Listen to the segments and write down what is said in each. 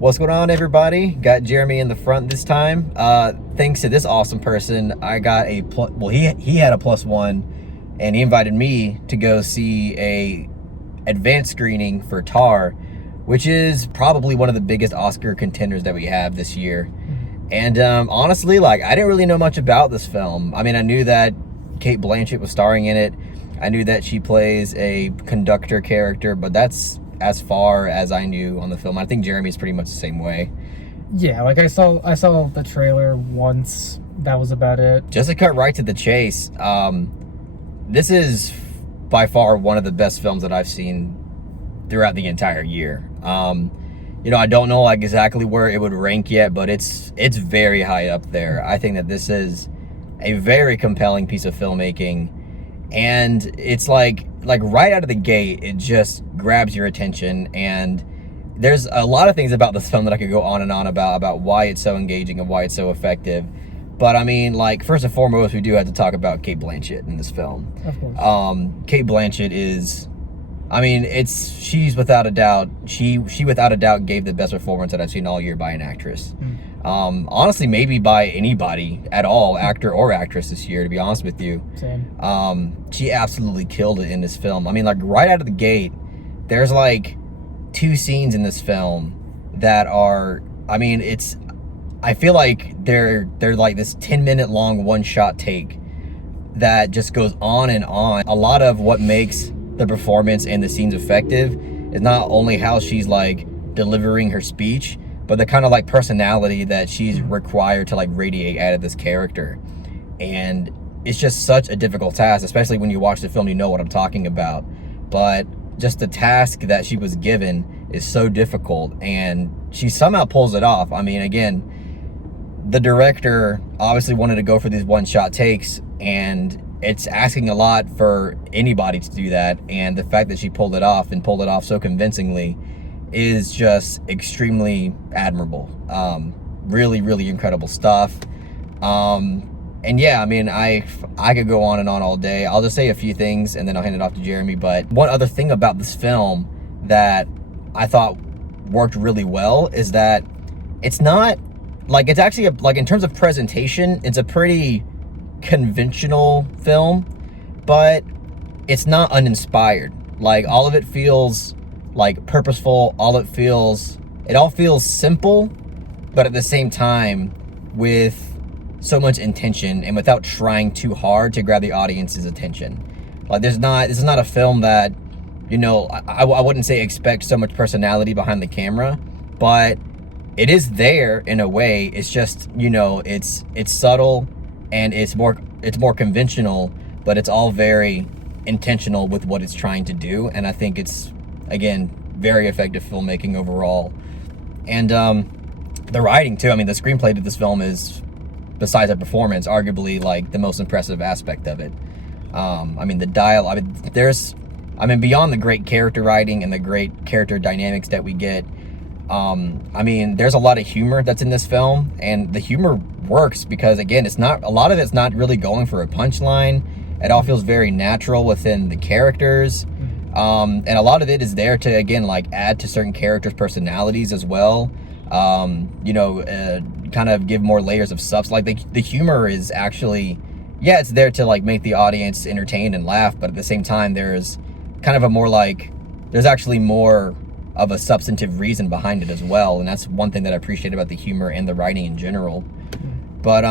What's going on, everybody? Got Jeremy in the front this time. Thanks to this awesome person, I got a he had a +1, and he invited me to go see a advanced screening for Tar, which is probably one of the biggest Oscar contenders that we have this year. And honestly, like, I didn't really know much about this film. I mean, I knew that Cate Blanchett was starring in it. I knew that she plays a conductor character, but that's as far as I knew on the film. I think Jeremy's pretty much the same way. Yeah, like I saw the trailer once. That was about it. Just to cut right to the chase, this is by far one of the best films that I've seen throughout the entire year. You know, I don't know like exactly where it would rank yet, but it's very high up there. I think that this is a very compelling piece of filmmaking, and it's like right out of the gate, it just grabs your attention. And there's a lot of things about this film that I could go on and on about why it's so engaging and why it's so effective. But I mean, like, first and foremost, we do have to talk about Cate Blanchett in this film. Of course. Cate Blanchett is, I mean, she's without a doubt, she without a doubt gave the best performance that I've seen all year by an actress. Honestly, maybe by anybody at all, actor or actress this year, to be honest with you. Same. She absolutely killed it in this film. I mean, like, right out of the gate, there's like 2 scenes in this film that are, I mean, I feel like they're like this 10-minute long one-shot take that just goes on and on. A lot of what makes the performance and the scenes effective is not only how she's like delivering her speech, but the kind of like personality that she's required to like radiate out of this character. And it's just such a difficult task, especially when you watch the film, you know what I'm talking about. But just the task that she was given is so difficult, and she somehow pulls it off. I mean, again, the director obviously wanted to go for these one-shot takes, and it's asking a lot for anybody to do that. And the fact that she pulled it off so convincingly is just extremely admirable. Really, really incredible stuff. And yeah, I mean, I could go on and on all day. I'll just say a few things and then I'll hand it off to Jeremy. But one other thing about this film that I thought worked really well is that it's not like, it's actually like, in terms of presentation, it's a pretty conventional film, but it's not uninspired. Like, all of it feels like purposeful. It all feels simple, but at the same time with so much intention and without trying too hard to grab the audience's attention. Like, this is not a film that, you know, I wouldn't say expect so much personality behind the camera, but it is there in a way. It's just, you know, it's subtle and it's more conventional, but it's all very intentional with what it's trying to do. And I think it's, again, very effective filmmaking overall. And the writing too. I mean, the screenplay to this film is, besides the performance, arguably like the most impressive aspect of it. I mean, the dialogue, I mean, beyond the great character writing and the great character dynamics that we get, I mean, there's a lot of humor that's in this film, and the humor works because, again, a lot of it's not really going for a punchline. It all feels very natural within the characters. And a lot of it is there to, again, like, add to certain characters' personalities as well. You know, kind of give more layers of substance. Like, the humor is actually, yeah, it's there to like make the audience entertained and laugh, but at the same time, there's kind of a more like, there's actually more of a substantive reason behind it as well. And that's one thing that I appreciate about the humor and the writing in general. But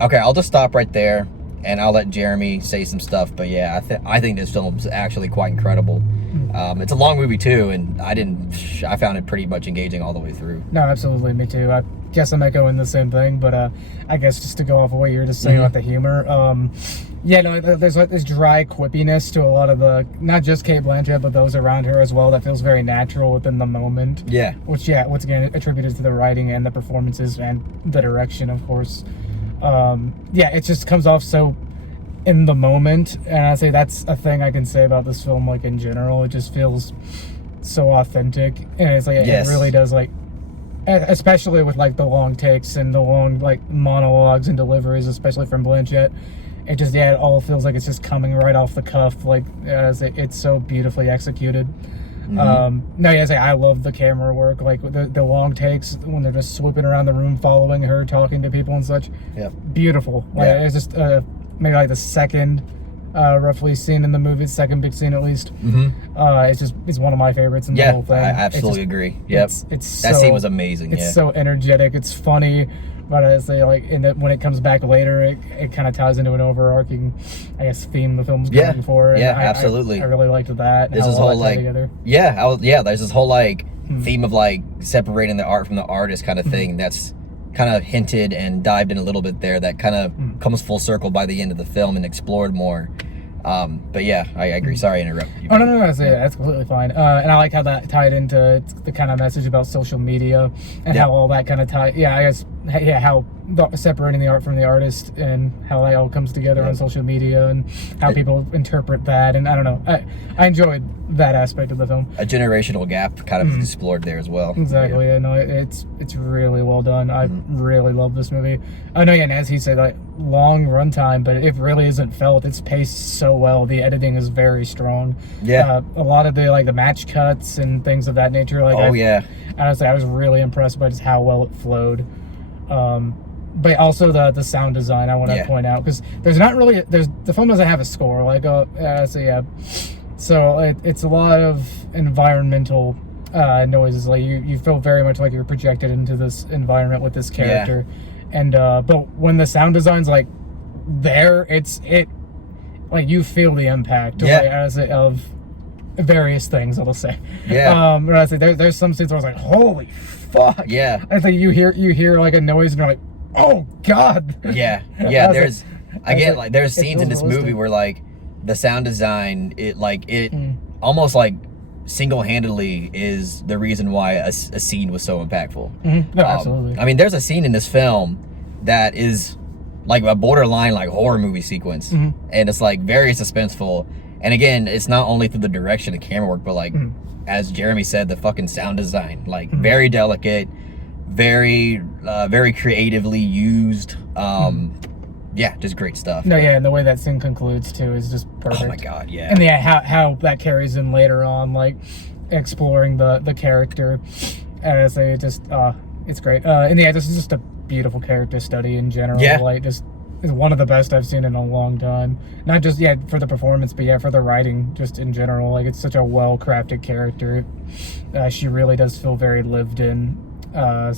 okay, I'll just stop right there and I'll let Jeremy say some stuff. But yeah, I think this film is actually quite incredible. It's a long movie too, and I found it pretty much engaging all the way through. No, absolutely, me too. I guess I'm echoing the same thing, but I guess just to go off of what you were just saying about the humor, yeah, no, there's like this dry quippiness to a lot of the, not just Cate Blanchett, but those around her as well, that feels very natural within the moment. Yeah. Which, yeah, once again, attributed to the writing and the performances and the direction, of course. Yeah, it just comes off so in the moment, and I say that's a thing I can say about this film, like, in general. It just feels so authentic, and it's like, yes, it really does, like, especially with like the long takes and the long like monologues and deliveries, especially from Blanchett. It just, yeah, it all feels like it's just coming right off the cuff. Like, it's so beautifully executed. No, yeah, I love the camera work, like the long takes when they're just swooping around the room, following her, talking to people and such. Yeah, Beautiful. Like, it's just maybe like the second roughly scene in the movie, the second big scene at least. It's one of my favorites in the whole thing. I absolutely agree. Yep, it's that so, scene was amazing. It's so energetic. It's funny. But I say, like, when it comes back later, it kind of ties into an overarching, I guess, theme the film's going for. And Absolutely. I really liked that. There's this whole like, together. There's this whole like theme of like separating the art from the artist kind of thing. That's kind of hinted and dived in a little bit there. That kind of comes full circle by the end of the film and explored more. But yeah, I agree. Sorry to interrupt you. Oh, no, that's completely fine. And I like how that tied into the kind of message about social media and how all that kind of tied. Yeah, I guess, how separating the art from the artist and how that all comes together on social media and how people interpret that. And I don't know. I enjoyed that aspect of the film. A generational gap kind of explored there as well. Exactly. Yeah, no, it's really well done. I really love this movie. I know, and as he said, like, long runtime, but it really isn't felt. It's paced so well. The editing is very strong. A lot of the match cuts and things of that nature. Like, honestly, I was really impressed by just how well it flowed. But also the sound design I want to point out, because the film doesn't have a score, like so it's a lot of environmental noises. Like you feel very much like you're projected into this environment with this character. And but when the sound design's like there, it like you feel the impact of various things, I'll say. But I say there's some scenes where I was like, holy fuck. I think you hear like a noise and you're like, oh god. There's there's scenes in this movie where like the sound design, it almost like single-handedly is the reason why a scene was so impactful. No, absolutely. I mean, there's a scene in this film that is like a borderline like horror movie sequence, and it's like very suspenseful. And again, it's not only through the direction of camera work, but like as Jeremy said, the fucking sound design, like very delicate, very creatively used. Just great stuff. No, and the way that scene concludes too is just perfect. Oh my god, yeah. And how that carries in later on, like exploring the character. And I say it's great. And this is just a beautiful character study in general. Like just is one of the best I've seen in a long time. Not just for the performance, but for the writing, just in general. Like, it's such a well-crafted character. She really does feel very lived in. I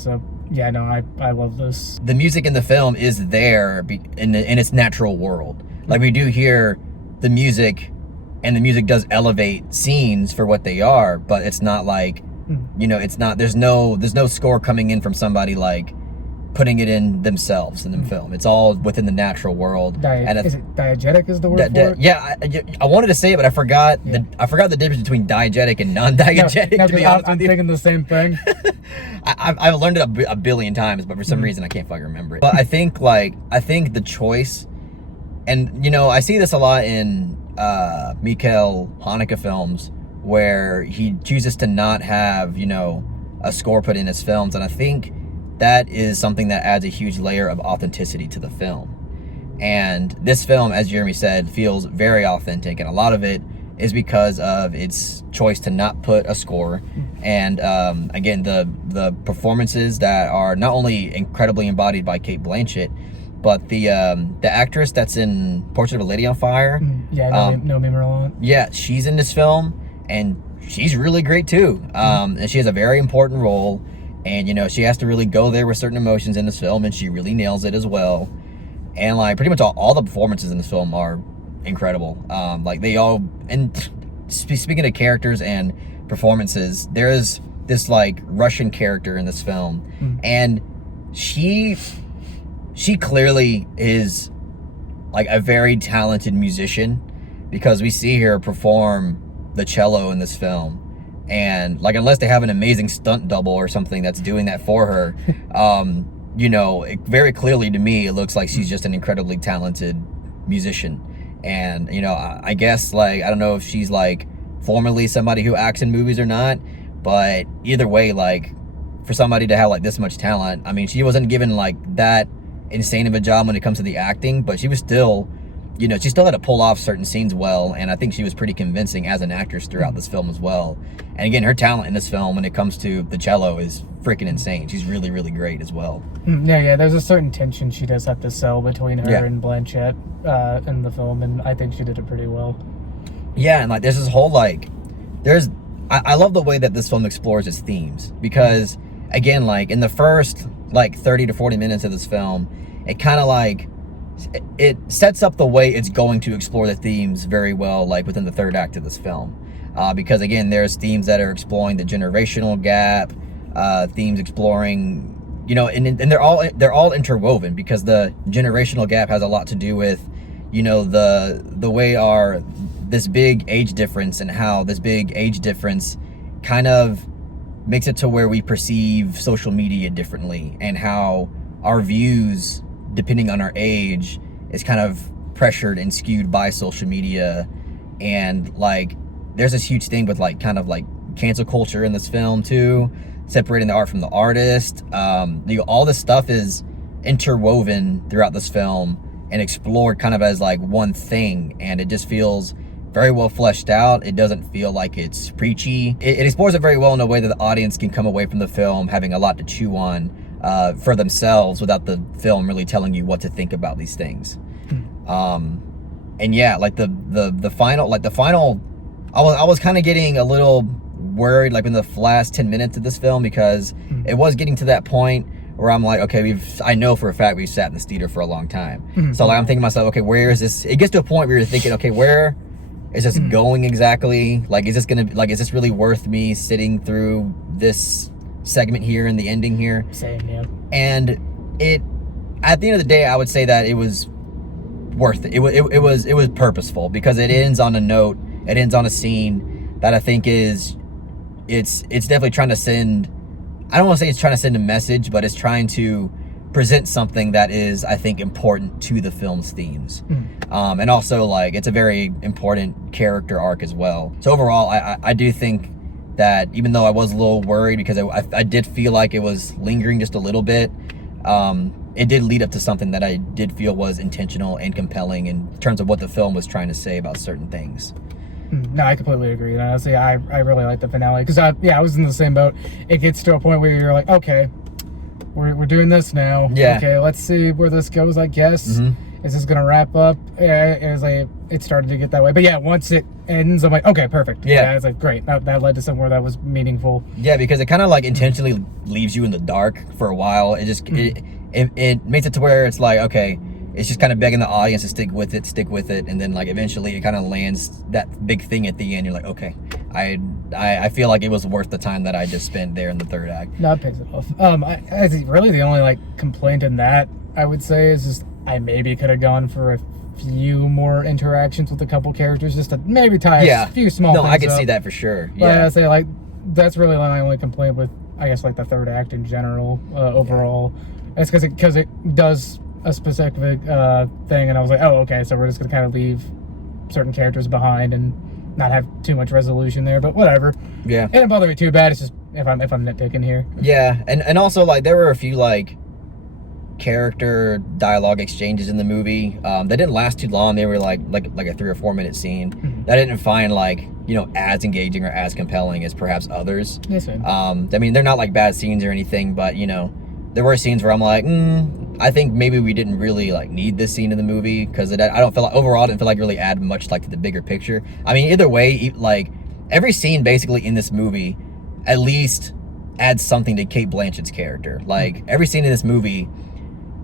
love this. The music in the film is there in its natural world. Like, we do hear the music, and the music does elevate scenes for what they are, but it's not like, it's not, there's no score coming in from somebody like putting it in themselves in the film. It's all within the natural world. Is it diegetic is the word for it? Yeah, I wanted to say it, but I forgot the difference between diegetic and non-diegetic. No, to be honest I'm with you. thinking the same thing. I've learned it a billion times, but for some reason I can't fucking remember it. But I think the choice, and I see this a lot in Michael Haneke films, where he chooses to not have a score put in his films, and I think that is something that adds a huge layer of authenticity to the film. And this film, as Jeremy said, feels very authentic, and a lot of it is because of its choice to not put a score. And again, the performances that are not only incredibly embodied by Cate Blanchett, but the actress that's in Portrait of a Lady on Fire. Nomi Merlant. Yeah, she's in this film, and she's really great too. And she has a very important role. And, she has to really go there with certain emotions in this film, and she really nails it as well. And, like, pretty much all the performances in this film are incredible. Like, they all... And speaking of characters and performances, there is this, like, Russian character in this film. And she clearly is, like, a very talented musician, because we see her perform the cello in this film. And like, unless they have an amazing stunt double or something that's doing that for her, very clearly to me, it looks like she's just an incredibly talented musician. And, I guess, like, I don't know if she's like formerly somebody who acts in movies or not, but either way, like, for somebody to have like this much talent, I mean, she wasn't given like that insane of a job when it comes to the acting, but she was still, you know, she still had to pull off certain scenes well, and I think she was pretty convincing as an actress throughout this film as well. And again, her talent in this film when it comes to the cello is freaking insane. She's really, really great as well. Yeah, there's a certain tension she does have to sell between her Yeah. and Blanchett in the film, and I think she did it pretty well. Yeah, and like there's this whole like, I love the way that this film explores its themes, because again, like in the first like 30 to 40 minutes of this film, it kind of like, it sets up the way it's going to explore the themes very well, like within the third act of this film. Because again, there's themes that are exploring the generational gap, themes exploring, you know, and they're all interwoven, because the generational gap has a lot to do with, you know, the way this big age difference, and how this big age difference kind of makes it to where we perceive social media differently, and how our views, depending on our age, is kind of pressured and skewed by social media. And like there's this huge thing with like kind of like cancel culture in this film too, separating the art from the artist. All this stuff is interwoven throughout this film and explored kind of as like one thing, and it just feels very well fleshed out. It doesn't feel like it's preachy. It explores it very well in a way that the audience can come away from the film having a lot to chew on for themselves, without the film really telling you what to think about these things. And yeah, like the final, I was kind of getting a little worried like in the last 10 minutes of this film, because it was getting to that point where I'm like, okay, I know for a fact we've sat in this theater for a long time. So like I'm thinking to myself, okay, where is this? It gets to a point where you're thinking, okay, where is this going exactly? Like, is this really worth me sitting through this segment here and the ending here? Same, yeah. And at the end of the day, I would say that it was worth it. It was purposeful, because it ends on a note, it ends on a scene that I think it's definitely trying to send, I don't want to say it's trying to send a message, but it's trying to present something that is, I think, important to the film's themes. And also, like, it's a very important character arc as well. So overall, I do think that even though I was a little worried, because I did feel like it was lingering just a little bit, it did lead up to something that I did feel was intentional and compelling in terms of what the film was trying to say about certain things. No, I completely agree. And honestly, I really like the finale, because I was in the same boat. It gets to a point where you're like, okay, we're doing this now. Yeah. Okay, let's see where this goes, I guess. Is this gonna wrap up? Yeah, it started to get that way. But yeah, once it ends, I'm like, okay, perfect. Yeah. It's like, great. That led to somewhere that was meaningful. Yeah, because it kind of like intentionally leaves you in the dark for a while. It just it makes it to where it's like, okay, it's just kind of begging the audience to stick with it, and then like eventually it kind of lands that big thing at the end. You're like, okay, I feel like it was worth the time that I just spent there in the third act. No, it pays it off. I think really the only like complaint in that I would say is just I maybe could have gone for a few more interactions with a couple characters, just to maybe tie a few small things I could up. see that for sure. But Yeah, I say like that's really my only complaint with, I guess, like the third act in general overall. It's because it does a specific thing, and I was like, oh, okay, so we're just gonna kind of leave certain characters behind and not have too much resolution there, but whatever. Yeah. It didn't bother me too bad. It's just if I'm nitpicking here. Yeah, and also like there were a few like character dialogue exchanges in the movie. They didn't last too long. They were like a 3 or 4 minute scene that I didn't find like, you know, as engaging or as compelling as perhaps others. Yes, sir. I mean, they're not like bad scenes or anything, but you know, there were scenes where I'm like, I think maybe we didn't really like need this scene in the movie, because I don't feel like overall it didn't feel like really add much like to the bigger picture. I mean, either way, like every scene basically in this movie at least adds something to Cate Blanchett's character. Like every scene in this movie,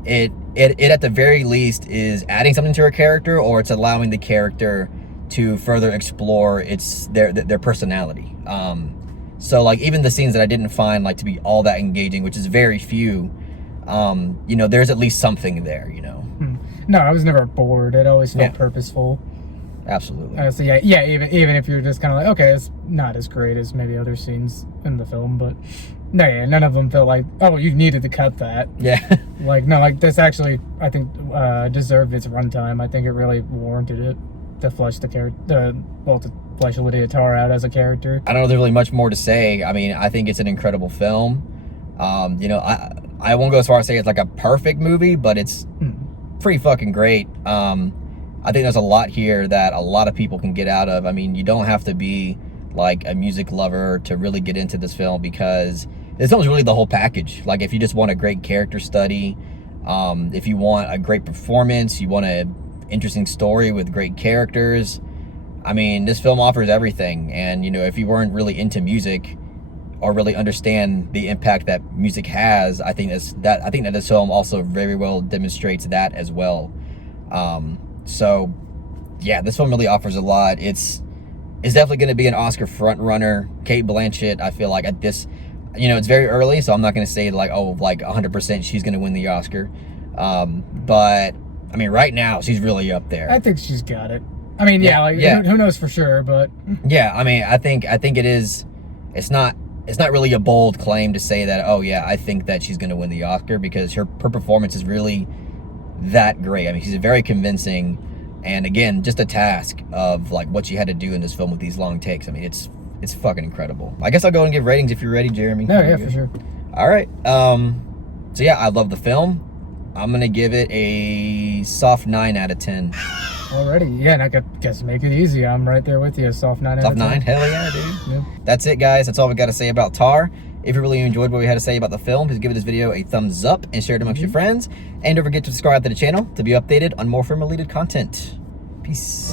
it at the very least is adding something to her character, or it's allowing the character to further explore their personality. So like even the scenes that I didn't find like to be all that engaging, which is very few, you know, there's at least something there, you know. No, I was never bored. It always felt purposeful. Absolutely. So yeah, even if you're just kind of like, okay, it's not as great as maybe other scenes in the film, but no, yeah, none of them felt like, oh, you needed to cut that. Yeah. Like, no, like this actually, I think, deserved its runtime. I think it really warranted it to flesh the character, to flesh Lydia Tarr out as a character. I don't know if there's really much more to say. I mean, I think it's an incredible film. You know, I won't go as far as say it's like a perfect movie, but it's pretty fucking great. I think there's a lot here that a lot of people can get out of. I mean, you don't have to be like a music lover to really get into this film, because this film's really the whole package. Like, if you just want a great character study, if you want a great performance, you want an interesting story with great characters, I mean, this film offers everything. And, you know, if you weren't really into music or really understand the impact that music has, I think that this film also very well demonstrates that as well. So yeah, this film really offers a lot. It's definitely going to be an Oscar front runner. Cate Blanchett, I feel like at this, you know, it's very early, so I'm not going to say like, oh, like 100% she's going to win the Oscar. But I mean, right now she's really up there. I think she's got it. I mean, who knows for sure, but yeah, I mean, I think it is. It's not really a bold claim to say that, oh yeah, I think that she's going to win the Oscar, because her performance is really that great. I mean, she's very convincing, and again, just a task of like what she had to do in this film with these long takes. I mean, it's fucking incredible. I guess I'll go and give ratings if you're ready, Jeremy. No, yeah, for sure. All right. So yeah, I love the film. I'm gonna give it a soft 9 out of 10. Alrighty, yeah, and I guess make it easy. I'm right there with you. Soft 9 out of 10. Soft 9? Hell yeah, dude. Yeah. That's it, guys. That's all we got to say about Tar. If you really enjoyed what we had to say about the film, please give this video a thumbs up and share it amongst your friends. And don't forget to subscribe to the channel to be updated on more film-related content. Peace.